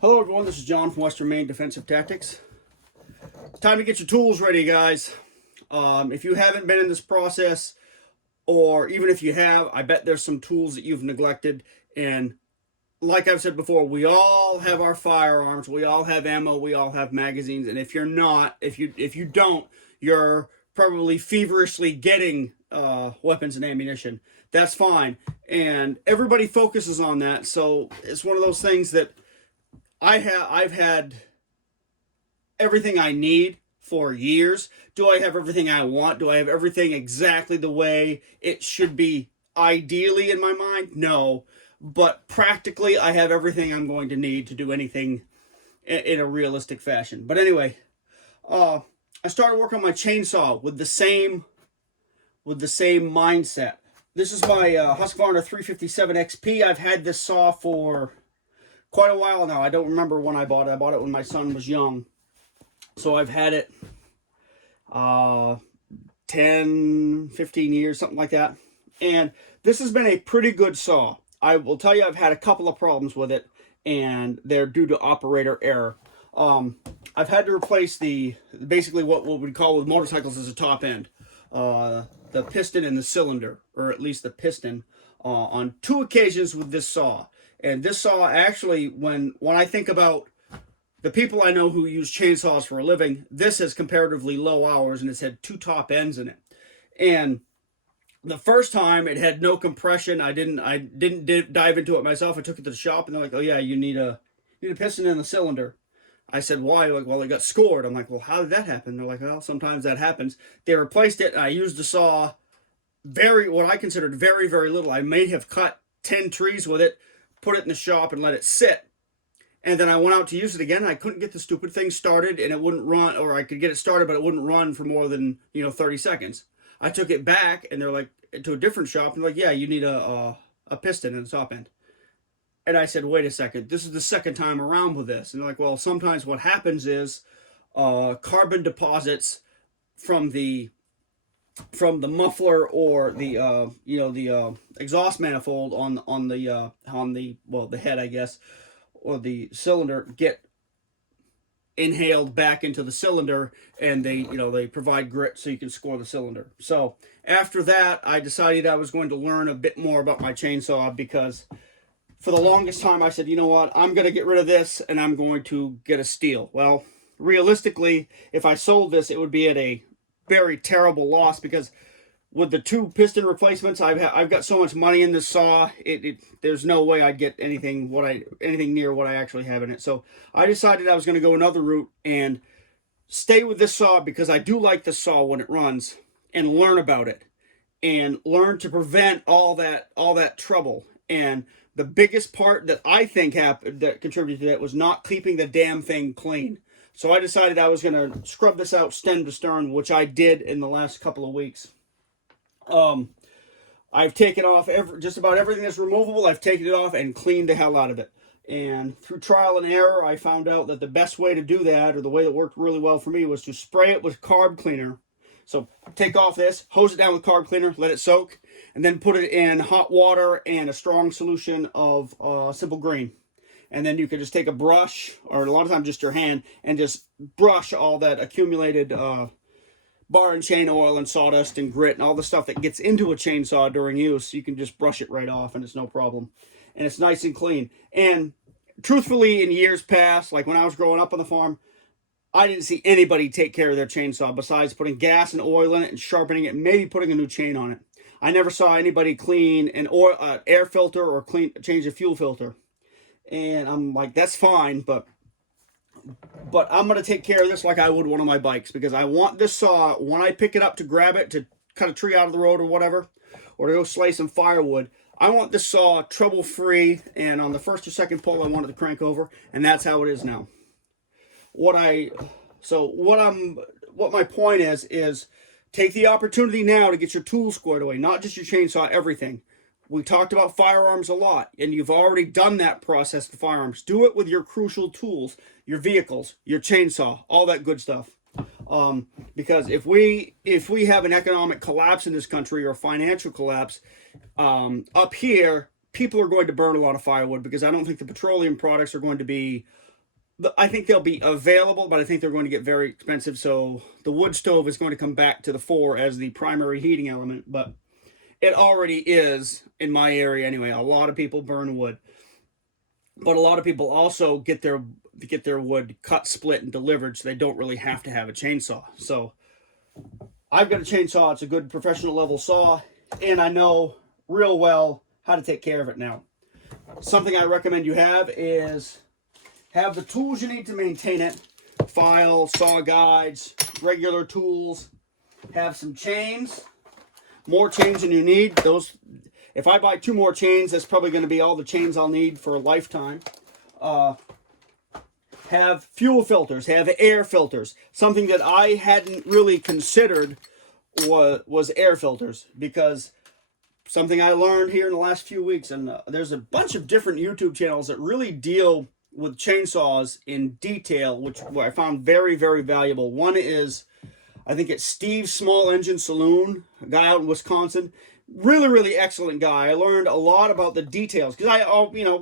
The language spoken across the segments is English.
Hello everyone, this is John from Western Maine Defensive Tactics. It's time to get your tools ready, guys. If you haven't been in this process, or even if you have, I bet there's some tools that you've neglected. And like I've said before, we all have our firearms, we all have ammo, we all have magazines. And if you're not, if you don't, you're probably feverishly getting weapons and ammunition. That's fine. And everybody focuses on that. So it's one of those things that I've had everything I need for years. Do I have everything I want? Do I have everything exactly the way it should be ideally in my mind? No. But practically, I have everything I'm going to need to do anything in a realistic fashion. But anyway, I started working on my chainsaw with the same mindset. This is my Husqvarna 357 XP. I've had this saw for quite a while now. I don't remember when I bought it. I bought it when my son was young. So I've had it 10, 15 years, something like that. And this has been a pretty good saw. I will tell you, I've had a couple of problems with it, and they're due to operator error. I've had to replace basically what we call with motorcycles as a top end. The piston and the cylinder, or at least the piston, on 2 occasions with this saw. And this saw actually, when I think about the people I know who use chainsaws for a living, this has comparatively low hours, and it's had 2 top ends in it. And the first time it had no compression. I didn't dive into it myself. I took it to the shop, and they're like, "Oh yeah, you need a piston in the cylinder." I said, "Why?" Like, "Well, it got scored." I'm like, "Well, how did that happen?" They're like, "Well, sometimes that happens." They replaced it, and I used the saw what I considered very, very little. I may have cut 10 trees with it, put it in the shop, and let it sit. And then I went out to use it again, and I couldn't get the stupid thing started, and it wouldn't run, or I could get it started, but it wouldn't run for more than 30 seconds. I took it back, and they're like, to a different shop, and they're like, "Yeah, you need a piston in the top end." And I said, "Wait a second, this is the second time around with this." And they're like, "Well, sometimes what happens is carbon deposits from the muffler or the exhaust manifold on the head, I guess, or the cylinder, get inhaled back into the cylinder, and they provide grit so you can score the cylinder." So after that, I decided I was going to learn a bit more about my chainsaw, because for the longest time I said, "You know what, I'm going to get rid of this and I'm going to get a Stihl." Well, realistically, if I sold this, it would be at a very terrible loss, because with the 2 piston replacements, I've got so much money in this saw. There's no way I'd get anything near what I actually have in it. So I decided I was going to go another route and stay with this saw, because I do like this saw when it runs, and learn about it and learn to prevent all that trouble. And the biggest part that I think happened that contributed to that was not keeping the damn thing clean. So I decided I was going to scrub this out stem to stern, which I did in the last couple of weeks. I've taken off just about everything that's removable. I've taken it off and cleaned the hell out of it. And through trial and error, I found out that the best way to do that, or the way that worked really well for me, was to spray it with carb cleaner. So take off this, hose it down with carb cleaner, let it soak, and then put it in hot water and a strong solution of Simple Green. And then you could just take a brush, or a lot of times just your hand, and just brush all that accumulated bar and chain oil and sawdust and grit and all the stuff that gets into a chainsaw during use. You can just brush it right off, and it's no problem. And it's nice and clean. And truthfully, in years past, like when I was growing up on the farm, I didn't see anybody take care of their chainsaw besides putting gas and oil in it and sharpening it, and maybe putting a new chain on it. I never saw anybody clean an air filter or change a fuel filter. And I'm like, that's fine, but I'm going to take care of this like I would one of my bikes, because I want this saw, when I pick it up to grab it to cut a tree out of the road or whatever, or to go slay some firewood, I want this saw trouble-free, and on the first or second pull I want it to crank over, and that's how it is now. What my point is take the opportunity now to get your tools squared away, not just your chainsaw, everything. We talked about firearms a lot, and you've already done that process with firearms. Do it with your crucial tools, your vehicles, your chainsaw, all that good stuff. Because if we have an economic collapse in this country, or a financial collapse, up here, people are going to burn a lot of firewood because I don't think the petroleum products are going to be, I think they'll be available, but I think they're going to get very expensive. So the wood stove is going to come back to the fore as the primary heating element, but it already is in my area anyway. A lot of people burn wood, but a lot of people also get their wood cut, split, and delivered, so they don't really have to have a chainsaw. So I've got a chainsaw. It's a good professional level saw, and I know real well how to take care of it now. Something I recommend you have is have the tools you need to maintain it. File, saw guides, regular tools. Have some chains. More chains than you need. Those, if I buy 2 more chains, that's probably going to be all the chains I'll need for a lifetime. Have fuel filters, have air filters. Something that I hadn't really considered was air filters, because something I learned here in the last few weeks, and there's a bunch of different YouTube channels that really deal with chainsaws in detail, which I found very, very valuable. One is, I think it's Steve's Small Engine Saloon, a guy out in Wisconsin. Really, really excellent guy. I learned a lot about the details because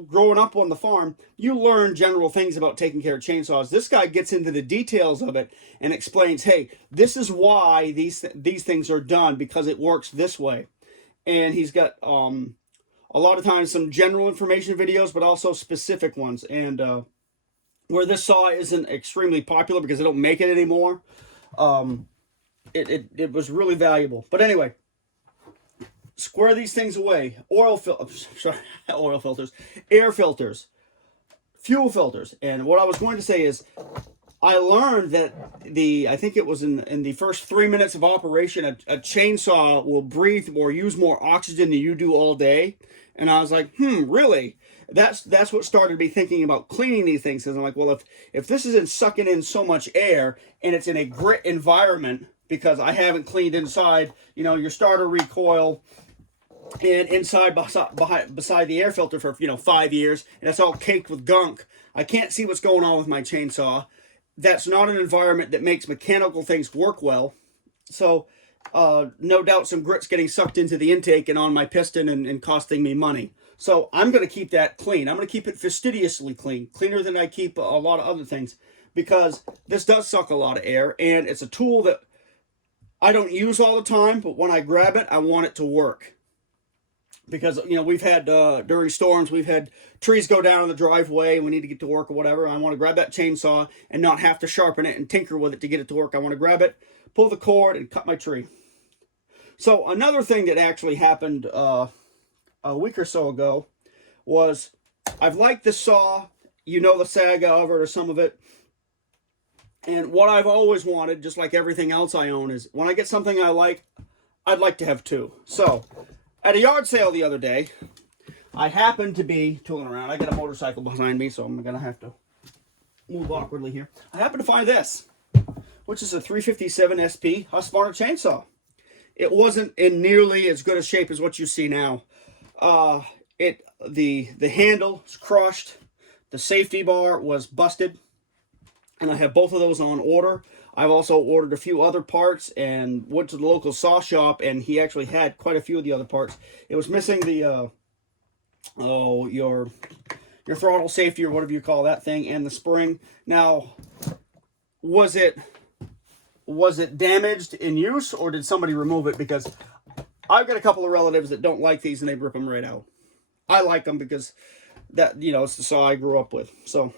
growing up on the farm, you learn general things about taking care of chainsaws. This guy gets into the details of it and explains, hey, this is why these things are done, because it works this way. And he's got a lot of times some general information videos, but also specific ones. And where this saw isn't extremely popular because they don't make it anymore, it was really valuable. But anyway, square these things away. Oil filters, air filters, fuel filters. And what I was going to say is, I learned that I think it was in the first 3 minutes of operation, a chainsaw will breathe or use more oxygen than you do all day. And I was like, really? That's what started me thinking about cleaning these things. Because I'm like, well, if this isn't sucking in so much air and it's in a grit environment, because I haven't cleaned inside, your starter recoil and inside beside the air filter for 5 years, and it's all caked with gunk. I can't see what's going on with my chainsaw. That's not an environment that makes mechanical things work well. So no doubt some grit's getting sucked into the intake and on my piston and costing me money. So I'm going to keep that clean. I'm going to keep it fastidiously clean, cleaner than I keep a lot of other things, because this does suck a lot of air, and it's a tool that I don't use all the time, but when I grab it, I want it to work. Because, we've had, during storms, we've had trees go down in the driveway, we need to get to work or whatever. I want to grab that chainsaw and not have to sharpen it and tinker with it to get it to work. I want to grab it, pull the cord, and cut my tree. So another thing that actually happened a week or so ago was, I've liked this saw, the saga of it or some of it. And what I've always wanted, just like everything else I own, is when I get something I like, I'd like to have 2. So at a yard sale the other day, I happened to be tooling around. I got a motorcycle behind me, so I'm going to have to move awkwardly here. I happened to find this, which is a 357 SP Husqvarna chainsaw. It wasn't in nearly as good a shape as what you see now. The handle was crushed. The safety bar was busted. And I have both of those on order. I've also ordered a few other parts and went to the local saw shop, and he actually had quite a few of the other parts. It was missing the your throttle safety or whatever you call that thing, and the spring. Now, was it damaged in use, or did somebody remove it? Because I've got a couple of relatives that don't like these and they rip them right out. I like them because it's the saw I grew up with. So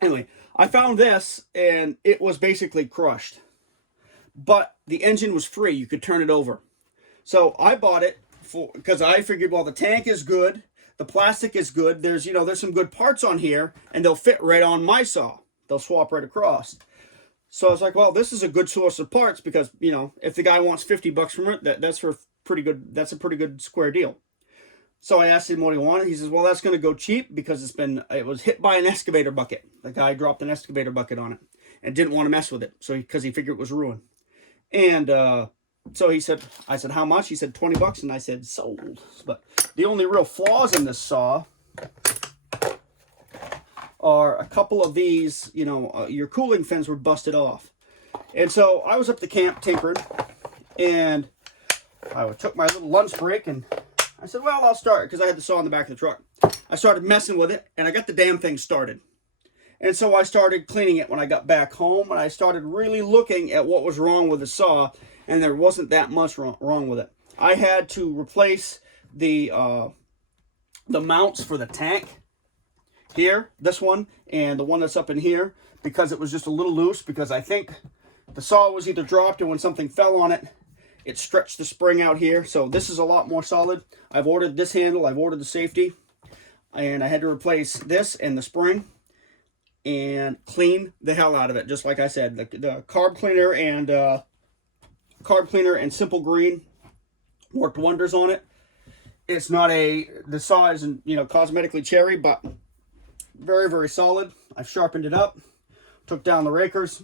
anyway, I found this, and it was basically crushed. But the engine was free. You could turn it over. So I bought it because I figured, well, the tank is good. The plastic is good. There's some good parts on here, and they'll fit right on my saw. They'll swap right across. So I was like, well, this is a good source of parts, because, if the guy wants $50 from it, that's a pretty good square deal. So I asked him what he wanted. He says, well, that's going to go cheap because it was hit by an excavator bucket. The guy dropped an excavator bucket on it and didn't want to mess with it, because he figured it was ruined. And so I said, how much? He said, $20. And I said, sold. But the only real flaws in this saw are a couple of these, your cooling fins were busted off. And so I was up to camp tinkering, and I took my little lunch break, and I I said, well, I'll start, because I had the saw in the back of the truck. I started messing with it, and I got the damn thing started. And so I started cleaning it when I got back home, and I started really looking at what was wrong with the saw, and there wasn't that much wrong with it. I had to replace the mounts for the tank here, this one, and the one that's up in here, because it was just a little loose, because I think the saw was either dropped, or when something fell on it, it stretched the spring out here. So this is a lot more solid. I've ordered this handle, I've ordered the safety, and I had to replace this and the spring and clean the hell out of it. Just like I said, the carb cleaner and Simple Green worked wonders on it. It's not the saw isn't, you know, cosmetically cherry, but very, very solid. I've sharpened it up, took down the rakers,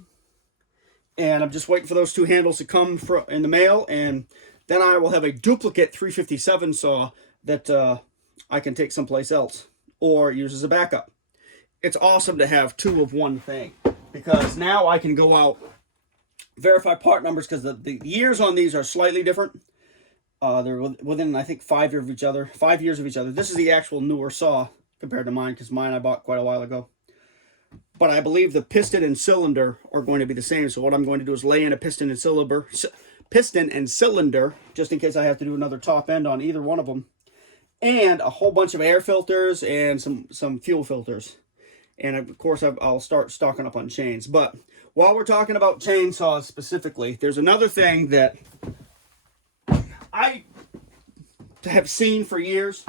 and I'm just waiting for those two handles to come in the mail, and then I will have a duplicate 357 saw that I can take someplace else or use as a backup. It's awesome to have two of one thing, because now I can go out, verify part numbers, because the years on these are slightly different. They're within, I think, 5 years of each other. 5 years of each other. This is the actual newer saw compared to mine, because mine I bought quite a while ago. But I believe the piston and cylinder are going to be the same. So what I'm going to do is lay in a piston and cylinder, just in case I have to do another top end on either one of them, and a whole bunch of air filters and some fuel filters. And of course, I'll start stocking up on chains. But while we're talking about chainsaws specifically, there's another thing that I have seen for years,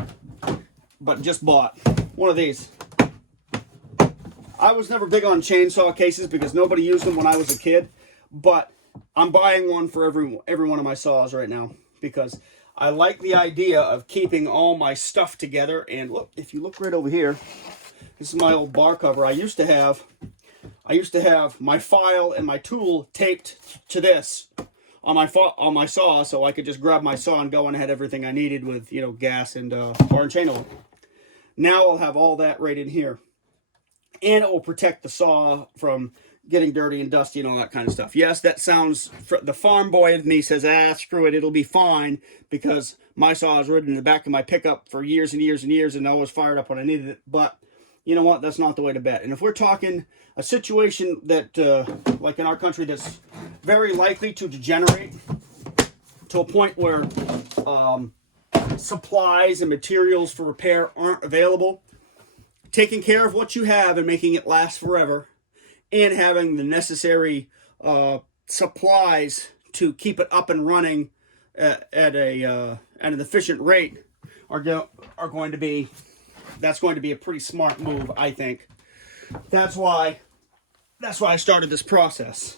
but just bought. One of these. I was never big on chainsaw cases because nobody used them when I was a kid, but I'm buying one for every one of my saws right now, because I like the idea of keeping all my stuff together. And look, if you look right over here, this is my old bar cover. I used to have my file and my tool taped to this on my saw, so I could just grab my saw and go, and I had everything I needed with, you know, gas and bar and chain oil. Now I'll have all that right in here, and it will protect the saw from getting dirty and dusty and all that kind of stuff. Yes, that sounds, the farm boy in me says, screw it, it'll be fine, because my saw is ridden in the back of my pickup for years and years and years, and I was fired up when I needed it. But you know what? That's not the way to bet. And if we're talking a situation that, like in our country, that's very likely to degenerate to a point where supplies and materials for repair aren't available, taking care of what you have and making it last forever, and having the necessary supplies to keep it up and running at an efficient rate that's going to be a pretty smart move, I think. That's why I started this process.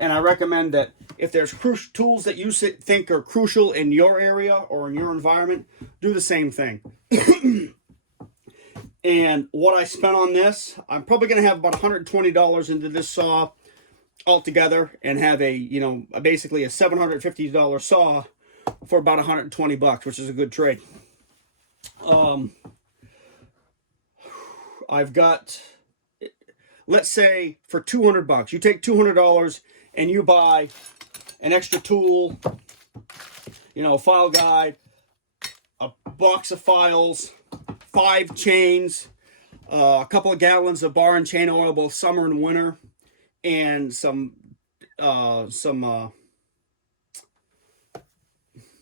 And I recommend that if there's tools that you think are crucial in your area or in your environment, do the same thing. And what I spent on this, I'm probably going to have about $120 into this saw altogether, and have basically a $750 saw for about $120, which is a good trade. I've got, let's say for $200, you take $200 and you buy an extra tool, a file guide, a box of files, 5 chains, a couple of gallons of bar and chain oil, both summer and winter, and some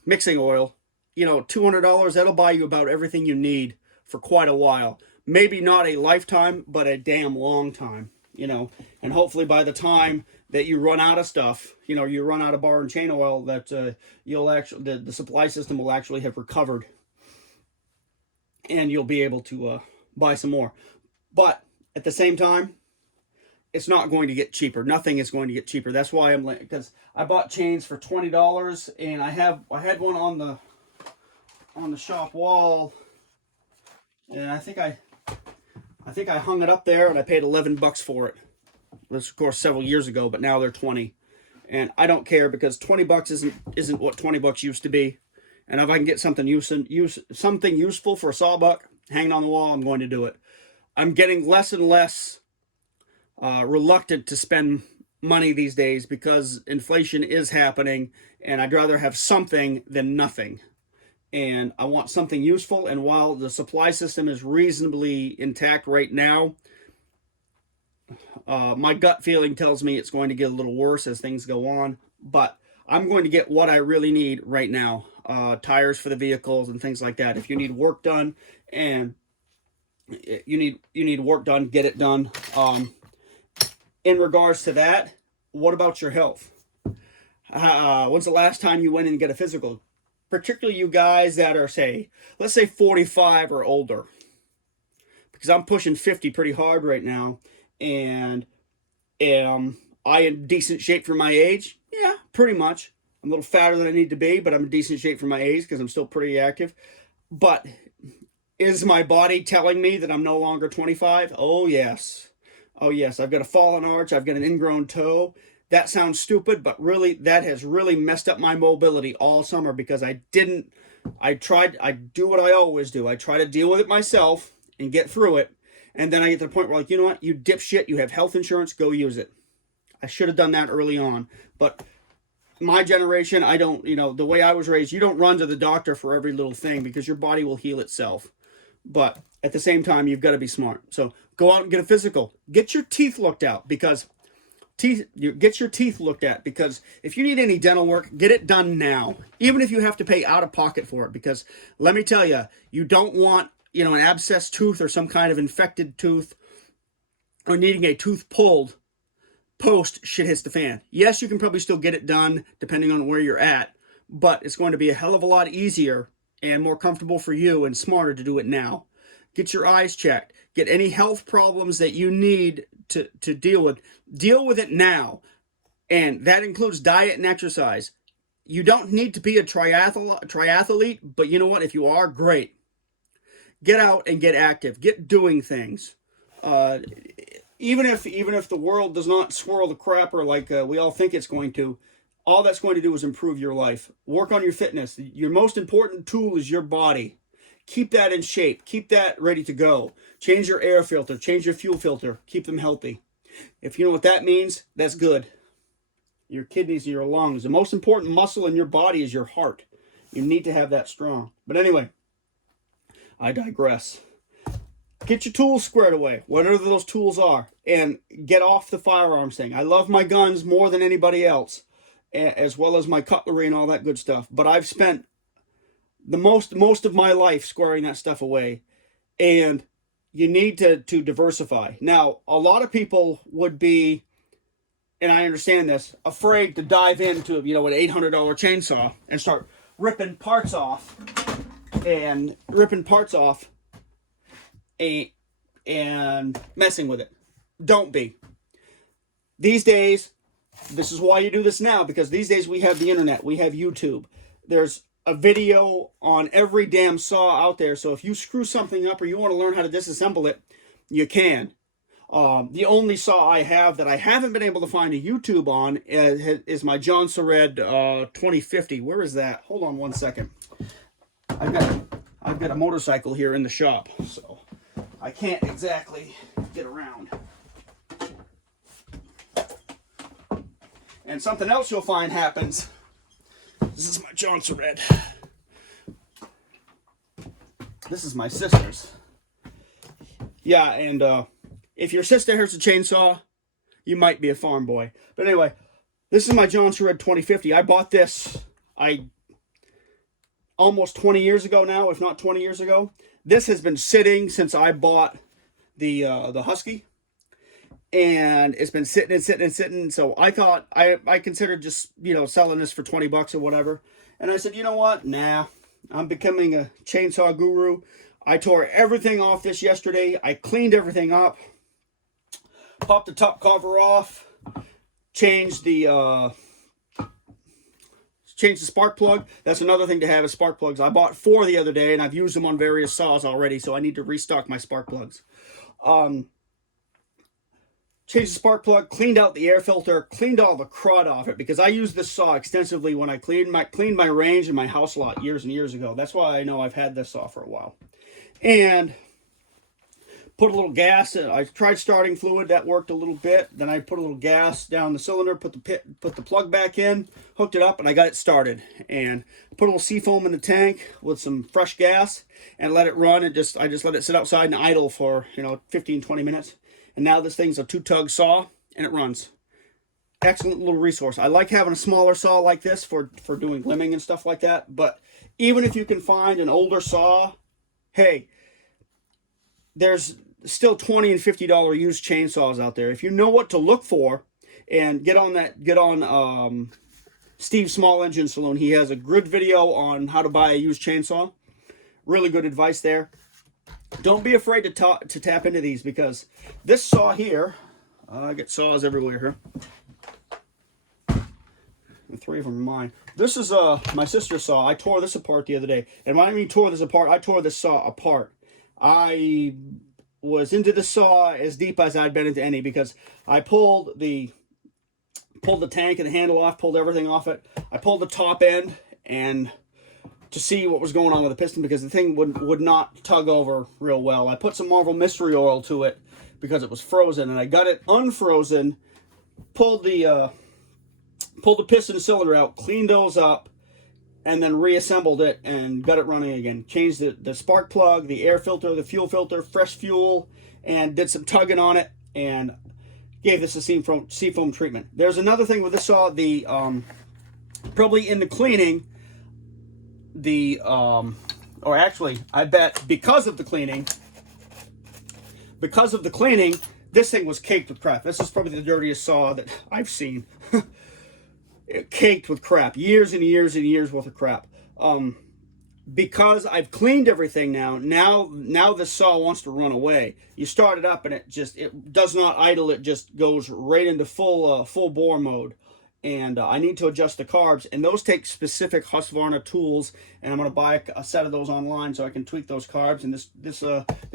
mixing oil. $200, that'll buy you about everything you need for quite a while. Maybe not a lifetime, but a damn long time, and hopefully by the time that you run out of stuff, you run out of bar and chain oil, that the supply system will actually have recovered, and you'll be able to buy some more. But at the same time, it's not going to get cheaper. Nothing is going to get cheaper. That's why because I bought chains for $20, and I had one on the shop wall, and I think I hung it up there, and I paid $11 for it. This, of course, several years ago, but now they're $20, and I don't care, because $20 isn't what $20 used to be. And if I can get something useful for a sawbuck hanging on the wall, I'm going to do it. I'm getting less and less reluctant to spend money these days, because inflation is happening, and I'd rather have something than nothing. and I want something useful. And while the supply system is reasonably intact right now, my gut feeling tells me it's going to get a little worse as things go on. But I'm going to get what I really need right now. Tires for the vehicles and things like that. If you need work done and you need work done, get it done. In regards to that, what about your health? When's the last time you went in and get a physical? Particularly you guys that are, let's say 45 or older. Because I'm pushing 50 pretty hard right now. And am I in decent shape for my age? Yeah, pretty much. I'm a little fatter than I need to be, but I'm in decent shape for my age because I'm still pretty active. But is my body telling me that I'm no longer 25? Oh, yes. Oh, yes. I've got a fallen arch. I've got an ingrown toe. That sounds stupid, but really, that has really messed up my mobility all summer because I do what I always do. I try to deal with it myself and get through it. And then I get to the point where, like, you know what? You dipshit. You have health insurance. Go use it. I should have done that early on. But my generation, I don't, the way I was raised, you don't run to the doctor for every little thing because your body will heal itself. But at the same time, you've got to be smart. So go out and get a physical. Get your teeth looked out because get your teeth looked at because if you need any dental work, get it done now. Even if you have to pay out of pocket for it, because let me tell you, you don't want, an abscessed tooth or some kind of infected tooth or needing a tooth pulled post shit hits the fan. Yes, you can probably still get it done depending on where you're at, but it's going to be a hell of a lot easier and more comfortable for you and smarter to do it now. Get your eyes checked. Get any health problems that you need to deal with. Deal with it now. And that includes diet and exercise. You don't need to be a triathlete, but you know what? If you are, great. Get out and get active. Get doing things. Even if the world does not swirl the crapper like we all think it's going to, all that's going to do is improve your life. Work on your fitness. Your most important tool is your body. Keep that in shape. Keep that ready to go. Change your air filter. Change your fuel filter. Keep them healthy. If you know what that means, that's good. Your kidneys and your lungs. The most important muscle in your body is your heart. You need to have that strong. But anyway, I digress. Get your tools squared away, whatever those tools are, and get off the firearms thing. I love my guns more than anybody else, as well as my cutlery and all that good stuff. But I've spent the most of my life squaring that stuff away, and you need to diversify. Now, a lot of people would be, and I understand this, afraid to dive into an $800 chainsaw and start ripping parts off and messing with it. Don't be. These days, this is why you do this now, because these days we have the internet, we have YouTube. There's a video on every damn saw out there, so if you screw something up or you want to learn how to disassemble it, you can. The only saw I have that I haven't been able to find a YouTube on is my John Sered 2050. Where is that? Hold on one second. I've got a motorcycle here in the shop, so I can't exactly get around. And something else you'll find happens. This is my John Sered. This is my sister's. Yeah, and if your sister has a chainsaw, you might be a farm boy. But anyway, this is my John Sered 2050. I bought this almost 20 years ago now, if not 20 years ago. This has been sitting since I bought the Husky. And it's been sitting. So I thought, I considered just, selling this for $20 or whatever. And I said, you know what? Nah, I'm becoming a chainsaw guru. I tore everything off this yesterday. I cleaned everything up. Popped the top cover off. Changed the spark plug. That's another thing to have is spark plugs. I bought 4 the other day, and I've used them on various saws already, so I need to restock my spark plugs. Changed the spark plug, cleaned out the air filter, cleaned all the crud off it, because I used this saw extensively when I cleaned my range in my house lot years and years ago. That's why I know I've had this saw for a while. And put a little gas in. I tried starting fluid, that worked a little bit. Then I put a little gas down the cylinder, put the plug back in, hooked it up, and I got it started. And put a little seafoam in the tank with some fresh gas and let it run. And I just let it sit outside and idle for 15-20 minutes. And now this thing's a 2-tug saw and it runs. Excellent little resource. I like having a smaller saw like this for doing limbing and stuff like that. But even if you can find an older saw, hey, there's still $20 and $50 used chainsaws out there. If you know what to look for, and get on Steve Small Engine Saloon. He has a good video on how to buy a used chainsaw. Really good advice there. Don't be afraid to tap into these, because this saw here, I get saws everywhere here. The 3 of them are mine. This is my sister's saw. I tore this apart the other day. And when I mean tore this apart, I tore this saw apart. I was into the saw as deep as I'd been into any, because I pulled the tank and the handle off, pulled everything off it. I pulled the top end and to see what was going on with the piston, because the thing would not tug over real well. I put some Marvel Mystery Oil to it because it was frozen, and I got it unfrozen, pulled the piston cylinder out, cleaned those up, and then reassembled it and got it running again. Changed the spark plug, the air filter, the fuel filter, fresh fuel, and did some tugging on it, and gave this a seafoam treatment. There's another thing with this saw, probably in the cleaning, or actually, I bet because of the cleaning, this thing was caked with crap. This is probably the dirtiest saw that I've seen. Caked with crap, years and years and years worth of crap. Because I've cleaned everything now the saw wants to run away. You start it up and it does not idle. It just goes right into full bore mode. And I need to adjust the carbs, and those take specific Husqvarna tools, and I'm going to buy a set of those online so I can tweak those carbs, and this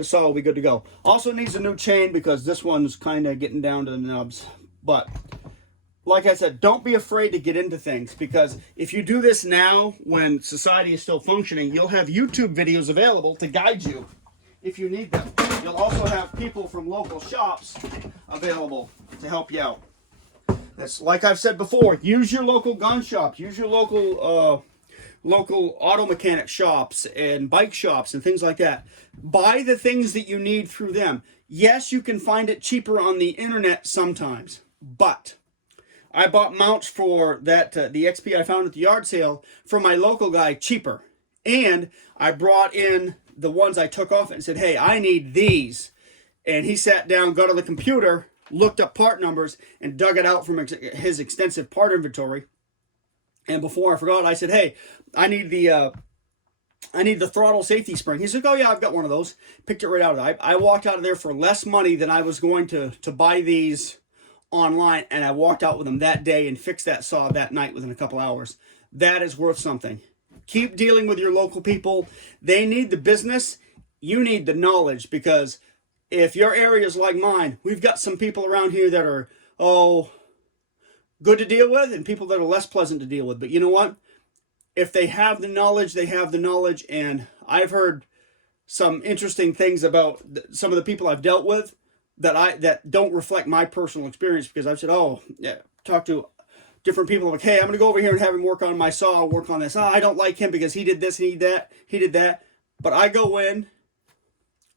saw will be good to go. Also needs a new chain because this one's kind of getting down to the nubs. But like I said, don't be afraid to get into things, because if you do this now when society is still functioning, you'll have YouTube videos available to guide you if you need them. You'll also have people from local shops available to help you out. That's like I've said before, use your local gun shop, use your local auto mechanic shops and bike shops and things like that. Buy the things that you need through them. Yes, you can find it cheaper on the internet sometimes, but I bought mounts for that the XP I found at the yard sale from my local guy cheaper. And I brought in the ones I took off and said, hey, I need these. And he sat down, got on the computer, looked up part numbers, and dug it out from his extensive part inventory. And before I forgot, I said, hey, I need the throttle safety spring. He said, oh yeah, I've got one of those. Picked it right out of there. I walked out of there for less money than I was going to buy these online, and I walked out with them that day and fixed that saw that night within a couple hours. That is worth something. Keep dealing with your local people. They need the business. You need the knowledge, because if your area is like mine, we've got some people around here that are, good to deal with, and people that are less pleasant to deal with. But you know what? If they have the knowledge, they have the knowledge. And I've heard some interesting things about some of the people I've dealt with that don't reflect my personal experience, because I've said, talk to different people, like, hey, I'm going to go over here and have him work on my saw, work on this. I don't like him because he did this, he did that. But I go in,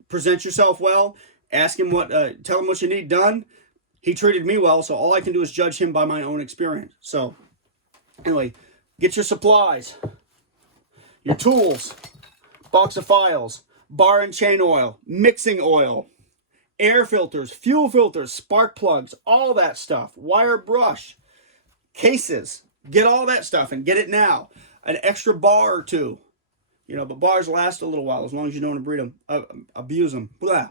present yourself well, ask him tell him what you need done. He treated me well, so all I can do is judge him by my own experience. So anyway, get your supplies, your tools, box of files, bar and chain oil, mixing oil, air filters, fuel filters, spark plugs, all that stuff, wire brush, cases. Get all that stuff and get it now. An extra bar or two. But bars last a little while as long as you don't abuse them. Blah.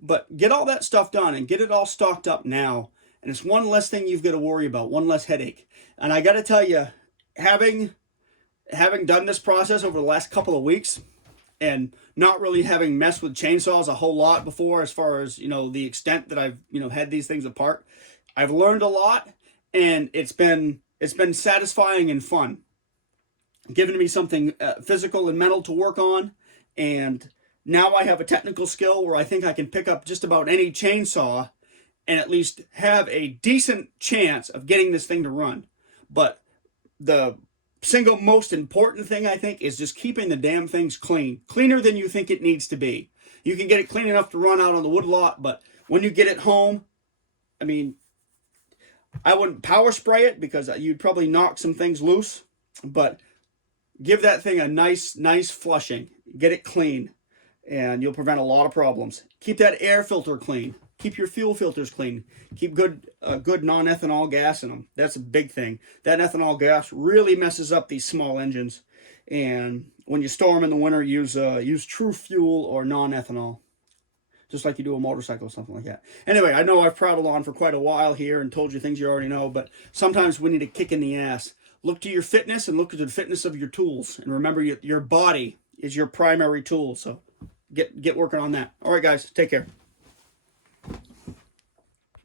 But get all that stuff done and get it all stocked up now. And it's one less thing you've got to worry about, one less headache. And I got to tell you, having done this process over the last couple of weeks and not really having messed with chainsaws a whole lot before, as far as, the extent that I've, had these things apart, I've learned a lot, and it's been satisfying and fun. Giving me something physical and mental to work on, and now I have a technical skill where I think I can pick up just about any chainsaw and at least have a decent chance of getting this thing to run. But the single most important thing, I think, is just keeping the damn things clean. Cleaner than you think it needs to be. You can get it clean enough to run out on the wood lot, but when you get it home, I mean, I wouldn't power spray it because you'd probably knock some things loose, but give that thing a nice flushing. Get it clean, and you'll prevent a lot of problems. Keep that air filter clean. Keep your fuel filters clean. Keep good non-ethanol gas in them. That's a big thing. That ethanol gas really messes up these small engines. And when you store them in the winter, use True Fuel or non-ethanol, just like you do a motorcycle or something like that. Anyway, I know I've prattled on for quite a while here and told you things you already know, but sometimes we need a kick in the ass. Look to your fitness and look to the fitness of your tools. And remember, your body is your primary tool. So get working on that. All right, guys, take care.